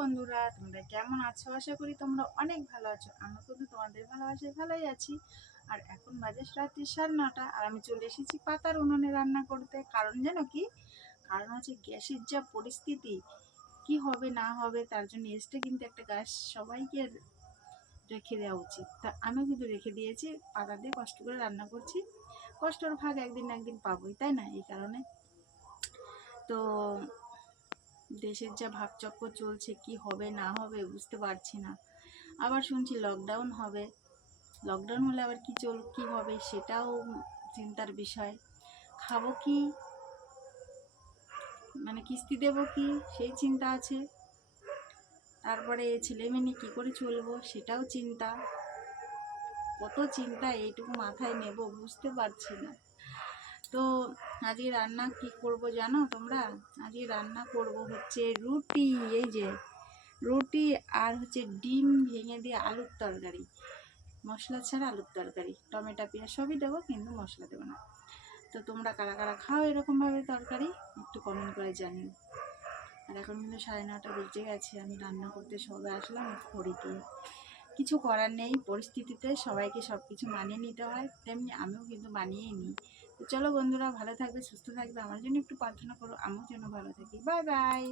বন্ধুরা, তোমরা কেমন আছো? আশা করি তোমরা অনেক ভালো আছো। আমি কিন্তু তোমাদের ভালোবাসায় ভালোই আছি। আর এখন বাজে রাত্রি 9:30 আর আমি চলে এসেছি পাতার উনুনে রান্না করতে। কারণ জানো কি? কারণ হচ্ছে গ্যাসের যা পরিস্থিতি, কি হবে না হবে তার জন্য এক্সট্রা কিন্তু একটা গ্যাস সবাইকে রেখে দেওয়া উচিত। তা আমিও কিন্তু রেখে দিয়েছি, পাতা দিয়ে কষ্ট করে রান্না করছি। কষ্টর ভাগ একদিন না একদিন পাবোই, তাই না? এই কারণে তো দেশের যা ভাগচক্কর চলছে, কি হবে না হবে বুঝতে পারছি না। আবার শুনছি লকডাউন হবে। লকডাউন হলে আবার কি হবে সেটাও চিন্তার বিষয়। খাবো কি, মানে কিস্তি দেবো কি, সেই চিন্তা আছে। তারপরে ছেলেমেয়ে নিয়ে কী করে চলবো সেটাও চিন্তা। কত চিন্তা এইটুকু মাথায় নেব বুঝতে পারছি না। তো আজকে রান্না কি করব জানো তোমরা? আজকে রান্না করব হচ্ছে রুটি। এই যে রুটি আর হচ্ছে ডিম ভেঙে দিয়ে আলুর তরকারি, মশলা ছাড়া আলুর তরকারি, টমেটো পেঁয়াজ সবই দেবো কিন্তু মশলা দেবো না। তো তোমরা কারা কারা খাও এরকমভাবে তরকারি একটু কমেন্ট করে জানিও। আর এখন কিন্তু 9:30 বেজে গেছে, আমি রান্না করতে সবে আসলাম খড়ি দিয়ে। কিছু করার নেই, পরিস্থিতিতে সবাইকে সব কিছু মানিয়ে নিতে হয়, তেমনি আমিও কিন্তু মানিয়েই নিই। তো চলো বন্ধুরা, ভালো থাকবে, সুস্থ থাকবে, আমার জন্য একটু প্রার্থনা করো, আমিও যেন ভালো থাকি। Bye bye.